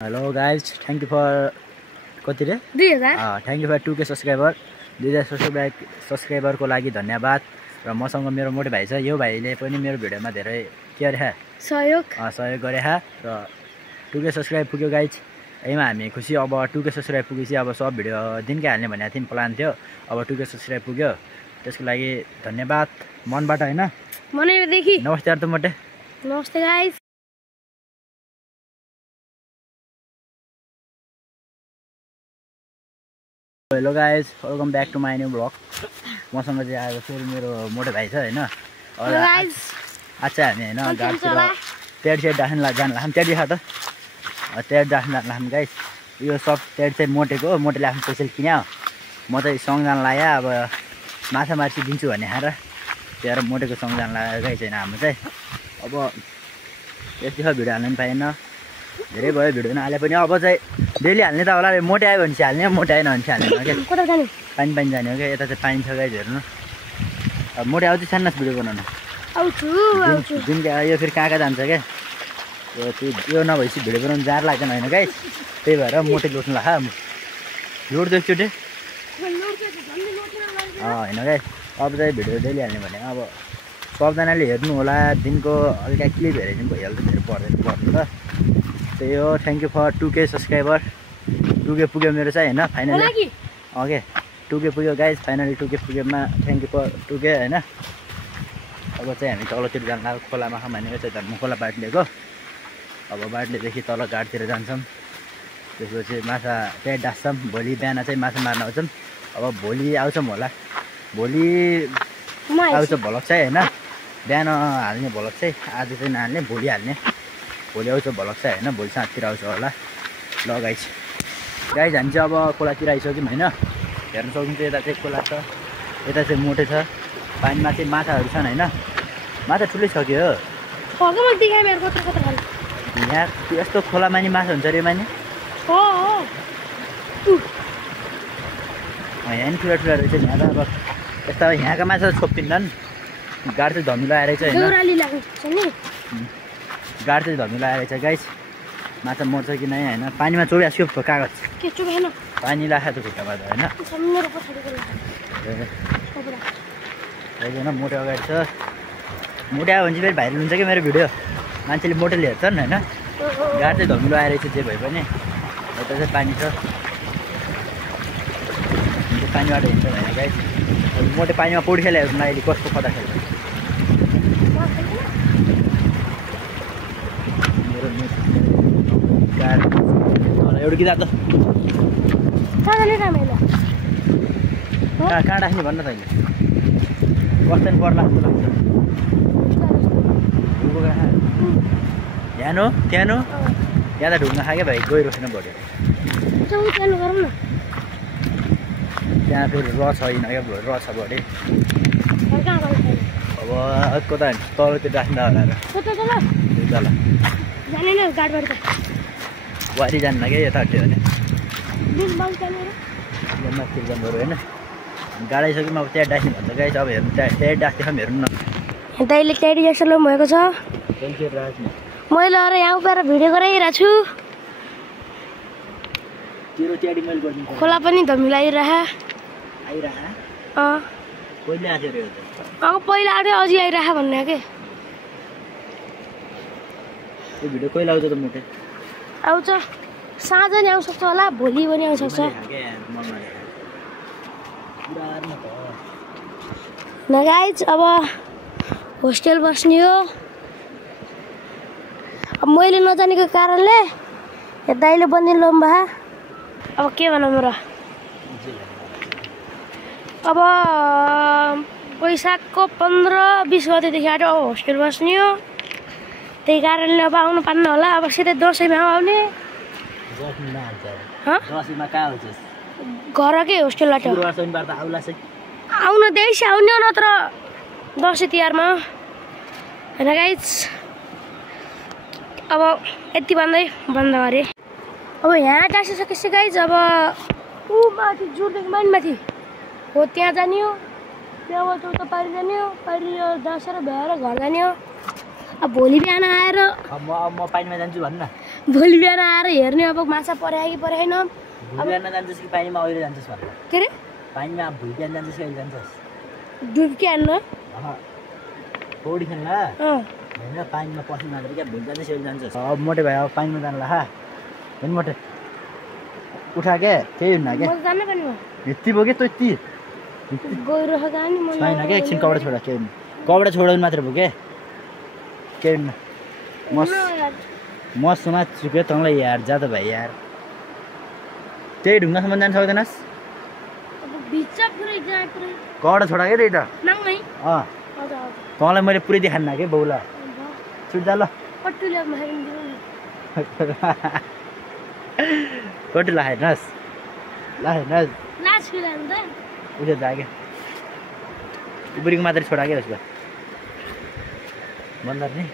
Hello guys, thank you for कति रे 2000 thank you for 2K subscriber 2000 सब्सक्राइबरको लागि धन्यवाद। र मसँग मेरो मोटे भाइ छ, यो भाइले पनि मेरो भिडियोमा धेरै के गरे सहयोग गरे र 2K सब्सक्राइब पुग्यो गाइज। यहीमा हामी खुसी। अब 2K सब्सक्राइब पुगेपछि अब सब भिडियो दिनकै हाल्ने भनेको थियौँ, प्लान थियो। अब 2K सब्सक्राइब पुग्यो, त्यसको लागि धन्यवाद मनबाट हैन। मनैदेखि नमस्ते यार, त मोटे नमस्ते guys. Hello guys, welcome back to my new blog. मसँग चाहिँ आज फेरि मेरो मोटे भाइ छ हैन। आज चाहिँ हामी हैन गाडीतिर टेड सेड राख्न जान लाग्छौँ। टेड देखा त टेड राख्न जान लाग्छौँ गाइज। यो सब टेड चाहिँ मोटेको हो, मोटेले आफ्नो पैसाले किन्यो। म चाहिँ सँग जान लाग्यो, अब माछा मार्सी दिन्छु भन्ने खाएर त्यहाँ मोटेको सँग जान लाग्यो गाइज होइन। हाम्रो चाहिँ अब यति छ, भिडियो हाल्नु पनि पाएन, धेरै भयो भिडियो नहाले पनि। अब चाहिँ डेली हाल्ने त होला, मोटे आयो भने चाहिँ हाल्ने, मोटे आएन भने चाहिँ हाल्ने क्या। पानी पानी जाने हो क्या, यता चाहिँ पानी छ गाइज हेर्नु। अब मोटे आउँछ सानो भिडियो बनाउनु दिन यो फेरि कहाँ जान्छ क्या। यो नभएपछि भिडियो बनाउनु जार लाग्दैन होइन गाइज। त्यही भएर मोटे लोट्नु लाग्छ। लोड त एकचोटि होइन गाइज। अब चाहिँ भिडियो डेली हाल्ने भने अब सबजनाले हेर्नु होला। दिनको अलिक क्लिप हेरेर भइहाल्छ, धेरै पर्दैन त। त्यही हो। Thank you for 2K subscriber. 2K पुग्यो मेरो चाहिँ होइन फाइनली। ओके 2K पुग्यो गाइज, फाइनली 2K पुग्योमा थ्याङ्क यू फर 2K होइन। अब चाहिँ हामी तलतिर जान लाग्यो, खोलामा भनेको चाहिँ धर्म खोला बाटलिएको। अब बाटलेदेखि तल घाटतिर जान्छौँ, त्यसपछि माछा त्यहाँ डाँच्छौँ। भोलि बिहान चाहिँ माछा मार्न आउँछौँ। अब भोलि आउँछौँ होला, भोलि आउँछ भ्लग चाहिँ होइन। बिहान हाल्ने भ्लग चाहिँ आज चाहिँ नहाल्ने, भोलि हाल्ने। भोलि आउँछ भ्लग चाहिँ होइन, भोलि साँझतिर आउँछ होला। ल गाइज, हामी चाहिँ अब खोलातिर आइसक्यौँ होइन। हेर्न सक्नुहुन्छ यता चाहिँ खोला छ, यता चाहिँ मोटे छ। पानीमा चाहिँ माछाहरू छन् होइन। माछा ठुलै छ कि हो यहाँ। यस्तो खोलामा नि माछा हुन्छ अरे माने। यहाँ नि ठुला ठुला रहेछ। यहाँ त अब यस्ता यहाँका माछा छोपिँदैन। गाड चाहिँ धमिलो आएर चाहिँ होइन, गाड चाहिँ धमिलो आएर चाहिँ गाइस। माछा मर्छ कि नै होइन। पानीमा चोबिआस्यो कागज पानी लाखा त खुट्टामा त होइन। मोटे अगाडि छ। मोटे आयो भने चाहिँ फेरि भाइरल हुन्छ कि मेरो भिडियो, मान्छेले मोटेले हेर्छन् होइन। गाड चाहिँ धमिलो आएर चाहिँ जे भए पनि। यता चाहिँ पानी छ, पानीबाट हिँड्छ होइन गाइस। मोटे पानीमा पौडी खेला हेर्नु अहिले कस्तो खतरा खेल्छ। मेरो एउटा कि त कहाँ राख्ने भन्न त अहिले कस्तो पर्ला जस्तो लाग्छ। यहाँ त्यहाँ यहाँ त ढुङ्गा खायो क्या भाइ, गइरहेको छैन बढ्यो। त्यहाँ फेरि र छैन क्या, र छ बढी। अब कता तलतिर राख्दा होला र वारी जान्न क्या, यता हट्यो भने माथि जानु होइन। गाडाइसक्यौँ, अब त्यहाँ डाक्ने भन्छ गाइस। अब हेर्नु त्यहाँ डाक्थ्यो हेर्नु न। दाइले ट्याडी जस्तो भएको छ। मैले अरे यहाँ उभिएर भिडियो गराइरहेको छु। खोला पनि धमिलो पहिला आउँथ्यो, अझै आइरह भन्ने के। भिडियो कहिले आउँछ त मोटे? आउँछ साँझ नि आउन सक्छ होला, भोलि पनि आउन सक्छ। न गाइज अब होस्टेल बस्ने हो। अब मैले नजानेको कारणले दाइले बनिदिनु लम्बा। अब के भनौँ र। अब वैशाखको 15-20 गतेदेखि आएर होस्टेल बस्ने हो। त्यही कारणले अब आउनु पान्न होला। अब सिधै दसैँमा आउने। घरकै होस्टेलबाट आउन देश आउने हो, नत्र दसैँ तिहारमा होइन गाइज। अब यति भन्दै बन्द गरे। अब यहाँ टाँसिसकेपछि गाइज अब ऊ माथि जोरदेखि माथि हो त्यहाँ जाने हो। त्यहाँबाट उता पारि जाने हो, पारि डाँसेर भ्याएर घर जाने हो। अब भोलि बिहान आएर म पानीमा जान्छु भन्न। भोलि बिहान आएर हेर्ने अब माछा परेयो कि परेन। भोलि बिहान जान्छस् कि पानीमा अहिले जान्छस् भनेर? के अरे पानीमा भोलि बिहान जान्छस् कि अहिले जान्छस्? डुब्की हान्न पौडी खेल्न होइन पानीमा पस्नु मात्र क्या भोलि जान्छस् अहिले जान्छस्? अब मोटे भाइ अब पानीमा जानु ला होइन मोटे उठा क्या केही हुन्न क्या जानु पर्ने यति भयो क्या तँ यति गइरहेको नि म छैन क्या एकछिन कपडा छोडा केही हुन्न कपडा छोडाउनु मात्र भयो क्या केही हुन्न म समात्छु क्या तँलाई यार जा त भाइ यार त्यही ढुङ्गासम्म जानु सक्दैनस् कपडा छोडा क्या त्यही त तँलाई मैले पुरै देखान्न क्या बाउला छुट्दा ल कति ला हेर्नुहोस् उयो जा क्या उब्रिको मात्रै छोडा क्या उसको भन्दा नि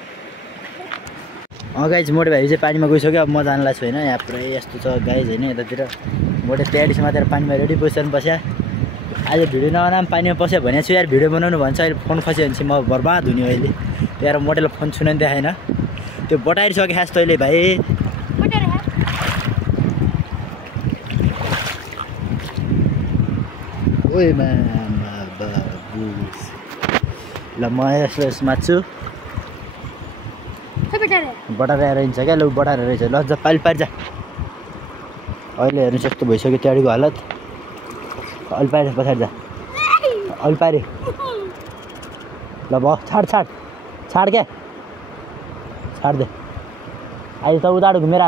गाइज मोटे भाइ चाहिँ पानीमा गइसक्यो अब म जानलाई छु होइन यहाँ पुरै यस्तो छ गाइज होइन यतातिर मोटे प्याडी समातेर पानीमा रेडी पोजिसन बस्या आज भिडियो नबनाए पनि पानीमा पस्यो भने छु यार भिडियो बनाउनु भन्छ अहिले फोन खस्यो भने चाहिँ म बर्बाद हुने अहिले त्यहाँ मोटेले फोन छुन देखाएन त्यो बटाइसक्यो खास तैँले भाइ ओइ मामा बाबु ल म यसो समात्छु बटाएर हिँड्छ क्या लु बटाएर रहेछ ल जा पारि पारि जा अहिले हेर्नुहोस् यस्तो भइसक्यो त्याडीको हालत अलि पारि पछाडि जा अलि पारि ल भयो छाड छाड छाड क्या छाड दे अहिले त उताबाट घुमेर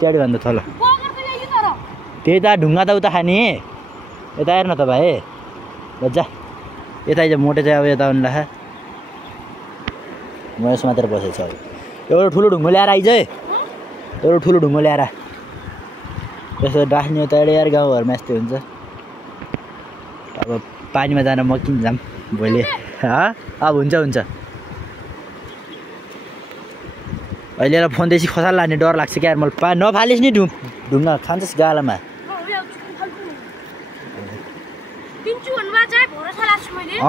त्याडी भन्दा तल त्यही त ढुङ्गा त उता खाने यता हेर्न त भाइ ल जा यता आइज मोटे चाहिँ अब यता आउनु ला म यसो मात्र बसेको छु एउटा ठुलो ढुङ्गो ल्याएर आइज है एउटा ठुलो ढुङ्गो ल्याएर यसो राख्ने यता यार गाउँघरमा यस्तै हुन्छ अब पानीमा जान म किन जाऊँ भोलि अब हुन्छ हुन्छ अहिले फोन त्यसै खसाल लाने डर लाग्छ क्या मलाई नफालिस् नि ढुङ्गा खान्छस् गालामा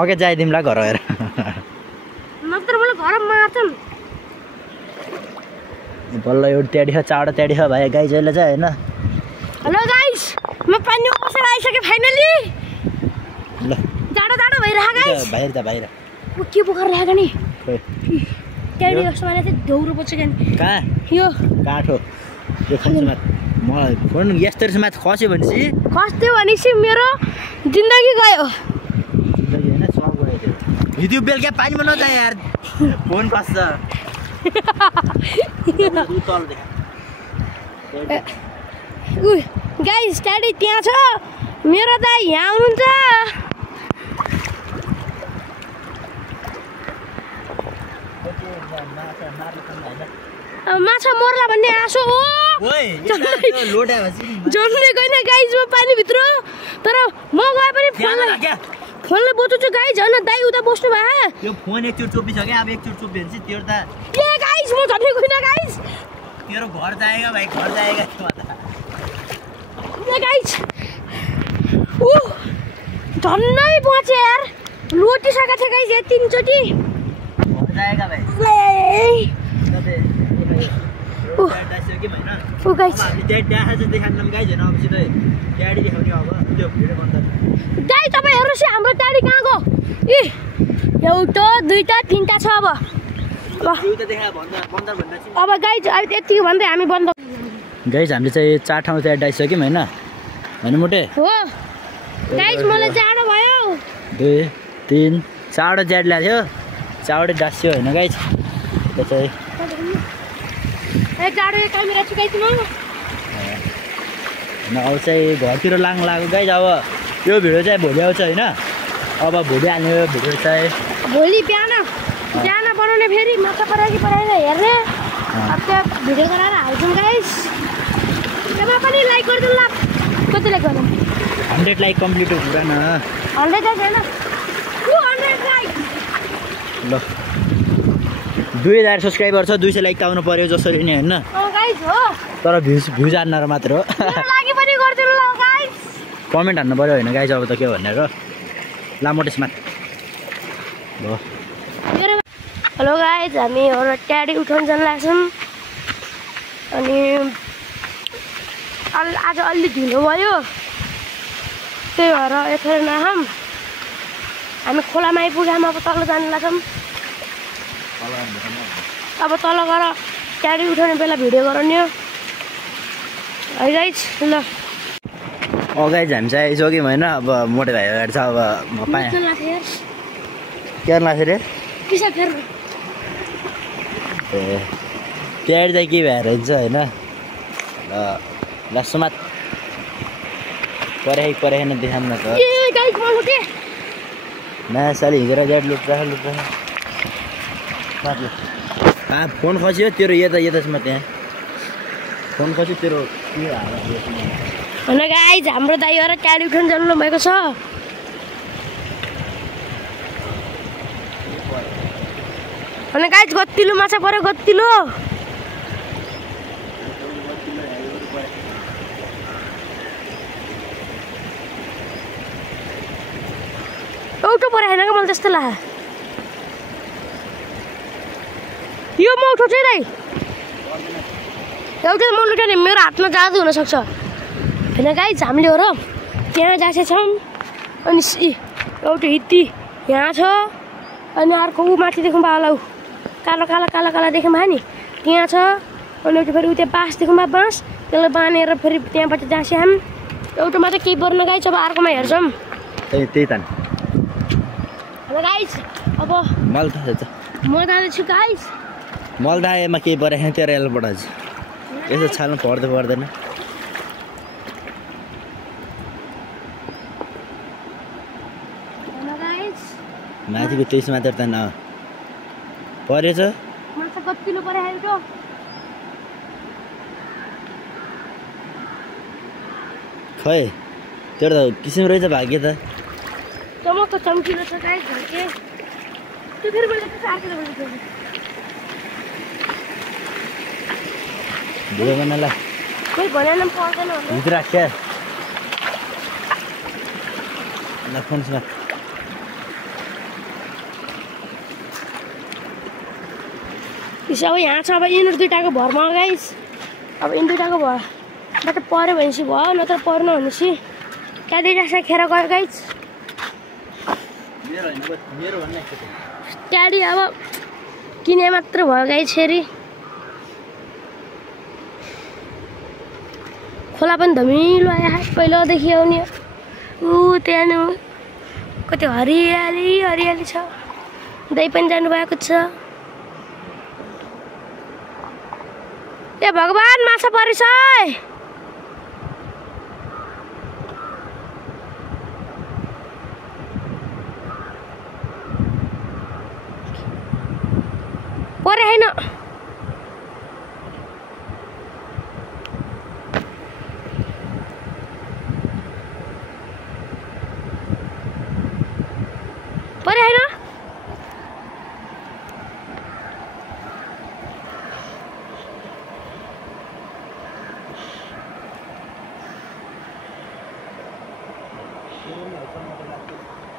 अघि जाइदिउँ ला घर हेर बल्ल एउटा त्याडी छ चाँडो त्याडी छ भाइ गाई जहिले चाहिँ होइन हेलो गाइस म पानीमा बसेर आइसकेँ फाइनली ल जाडो जाडो भइरहेको गाइस बाहिर त बाहिर के बोकेर ल्याएको नि त्याडी जस्तो माने चाहिँ दौरो बचेको नि कहाँ यो काठो यो खस्योमा मलाई फोन यस्तो रहेछ माथि खस्यो भनेपछि खस्थ्यो भनेपछि मेरो जिन्दगी गयो होइन सब गयो त्यो हिजो बेलुका पानीमा नजा यार फोन खस्छ गाइस ट्याडी त्यहाँ छ मेरो दाइ यहाँ आउनुहुन्छ माछा मर्ला भन्ने आशा हो जन्ने गएन गाइस म पानीभित्र तर म गए पनि फोनले बोचाउँछु गाइस होइन दाइ उता बस्नु भए त्यो फोन एकचोटि चोपिसक्यो अब एकचोटि चोप्यो भने चाहिँ त्यो त ए गाइस म झन्डै गइनँ गाइस तेरो घर जाएगा भाइ घर जाएगा ए गाइस ऊ झन्डै बचे यार लोटिसकेको थियो गाइस यहाँ 3 चोटि घर जाएगा भाइ ऊ गाइस दाइ तपाईँ हेर्नुहोस् हाम्रो ट्याडी कहाँ गयो ए एउटा दुईटा तिनटा छ अब गाइस अहिले यतिको भन्दै हामी बन्द गाइस हामीले चाहिँ 4 ठाउँ चाहिँ डाइसक्यौँ होइन होइन मोटे हो गाइस मलाई जाडो भयो 2 3 4 ज्याड ल्याएको थियो 4 डास्यो होइन गाइस त्यो चाहिँ जाडो क्यामेरा चुकाइदिनु अब चाहिँ घरतिर लाङ लाग्यो गाइस अब यो भिडियो चाहिँ भोलि आउँछ होइन अब भोलि हाल्ने यो भिडियो चाहिँ भोलि बिहान बनाउने फेरि माछा पराएर हेर्ने अब त्यो भिडियो बनाएर हाल्छौँ गाइस त्यसमा पनि लाइक गरिदिनु ल कति लाइक गर्नु 100 लाइक कम्प्लिट हुन्छ न 100 छैन 200 लाइक ल 2000 सब्सक्राइबर छ 200 लाइक त आउनु पर्यो जसरी नै होइन गाइस हो तर भ्युज हान्न मात्र हो लागि पनि गरिदिनु ल गाइस कमेन्ट हान्नु पर्यो होइन गाइस अब त के भनेर लामोटेसमा भयो हेलो गाइस हामी एउटा ट्याडी उठाउन जान लाग्छौँ अनि आज अलि ढिलो भयो, त्यही भएर यखेर नखाम। हामी खोलामा आइपुग्यौँ, अब तल जानु लाग्छौँ। अब तल गएर ट्याडी उठाउने बेला भिडियो गराउने हो है गाइज। ल गाइज हामी चाहिँ आइसक्यौँ होइन। अब मोटे भाइ अगाडि छ। अब म पाएँ केर्न लाग्छ रे ए ट्याडी चाहिँ के भएर हुन्छ होइन। ल समात परे न देखाउँ न त नयाँ साली हिँडेर ग्याट लुट्रा फोन खस्यो तेरो यतासम्म। त्यहाँ फोन खस्यो तेरो के होइन गाइज, हाम्रो दाइहरू ट्याडी उठाउनु जानु भएको छ। होइन गाइज, गतिलो माछा पऱ्यो, गतिलो। औटो पऱ्यो होइन क्या, मलाई त्यस्तो लाग्यो। यो मौठो चाहिँ दाइ एउटा मौठो नि मेरो हातमा जादु हुनसक्छ होइन गाइज। हामीले हो र त्यहाँ जाँदैछौँ। अनि एउटा हित्ती यहाँ छ, अनि अर्को ऊ माथि देख्नु भयो होला, काला देख्नु भयो नि त्यहाँ छ। अनि एउटा फेरि उता बाँस देख्नु भयो, बाँस त्यसलाई बाँधेर फेरि त्यहाँबाट जाँसे हामी। एउटामा चाहिँ केही पर्न गाइज, अब अर्कोमा हेर्छौँ। त्यही त गाइज अब म जाँदैछु गाइज। मलदाएमा केही परेको तेरो एलबाट यसो छाल्नु पर्दैन। माथिको त्यस मात्र त न परेछ। खै तेरो त किसिम रहेछ भाग्य त। चमक्क चम्किलो छ गाइस झर्के। त्यो फेरि मैले त्यसो आर्केर बोलेको छु। भिडियो बनाला। कोही भनेन पर्दैन होला। भित्र राख क्या। ल फोन सुन। इसो अब यहाँ छ, अब यिनीहरू दुइटाको भरमा गाइस। अब यिनी दुइटाको भरबाट पऱ्यो भनेपछि भयो, नत्र परेन भनेपछि त्यहाँ दुइटा खेर गयो गाइस। ट्याडी अब किने मात्र भयो गाइस। फेरि खोला पनि धमिलो आयो पहिलादेखि आउने। त्यहाँ कति हरियाली छ। दाइ पनि जानुभएको छ। ए भगवान माछा परेछ। परे होइन परे होइन।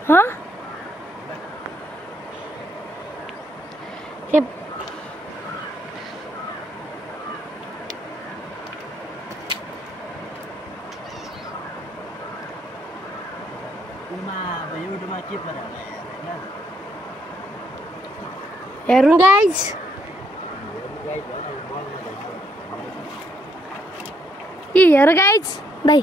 हाँ हेर्नु गाइस। हेर गाइस भाइ।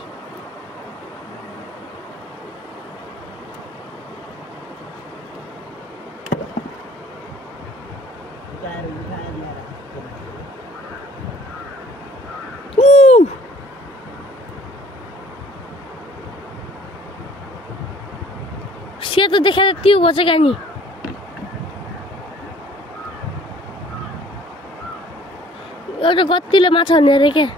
सेतो देखेर त्यो भन्छ क्या नि। एउटा गतिलो माछा हुने अरे क्या।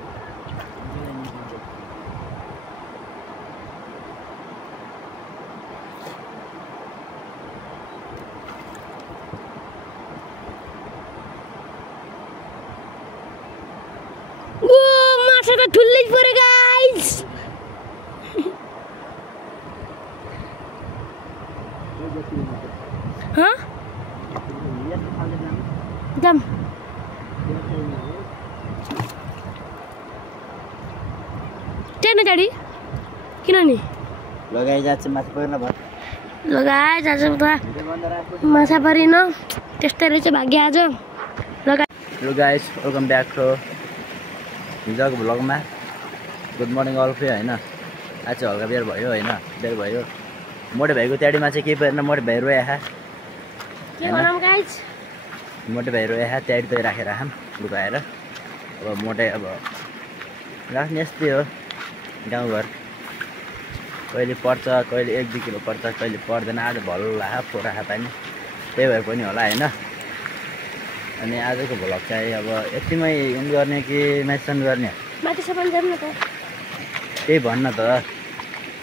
माछा त ठुलै पऱ्यो गाइस। हाँ जाम त्यही न ड्याडी किन नि लगाइ जान्छ माथि पर्न भयो लगाए जान्छ त माछा परिन त्यस्तै रहेछ भाग्य आज लगा hello guys welcome back to हिजोको भ्लगमा गुड मर्निङ अल फ्री होइन आज चाहिँ हल्का बेर भयो होइन बेर भयो मोटे भाइको त्याडीमा चाहिँ केही परेन मोटे भाइ रोया के भनौँ गाइस मोटे भाइ रोया त्याडी त राखेर आम लुकाएर अब मोटे अब राख्ने यस्तै हो गाउँघर कहिले पर्छ कहिले 1-2 किलो पर्छ कहिले पर्दैन आज भल्ला फोरा पानी त्यही भएर पनि होला होइन अनि आजको भ्लग चाहिँ अब यतिमै इन्ड गर्ने कि म्यासन गर्ने माथिसम्म जाऊँ न त त्यही भन्न त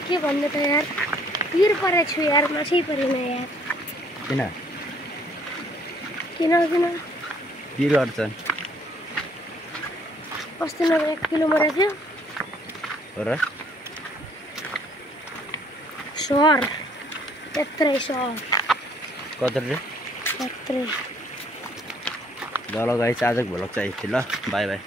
के भन्ने त यार पिर परेको छु यार माछै परेन यार किन किन किन के गर्छन् अस्ति नभए 1 किलो मरेको थियो हो र सर त्यत्रै सर कत्रो रे त्यत्रै ल गाइस आजको भ्लग चाहिँ यति ल बाई बाई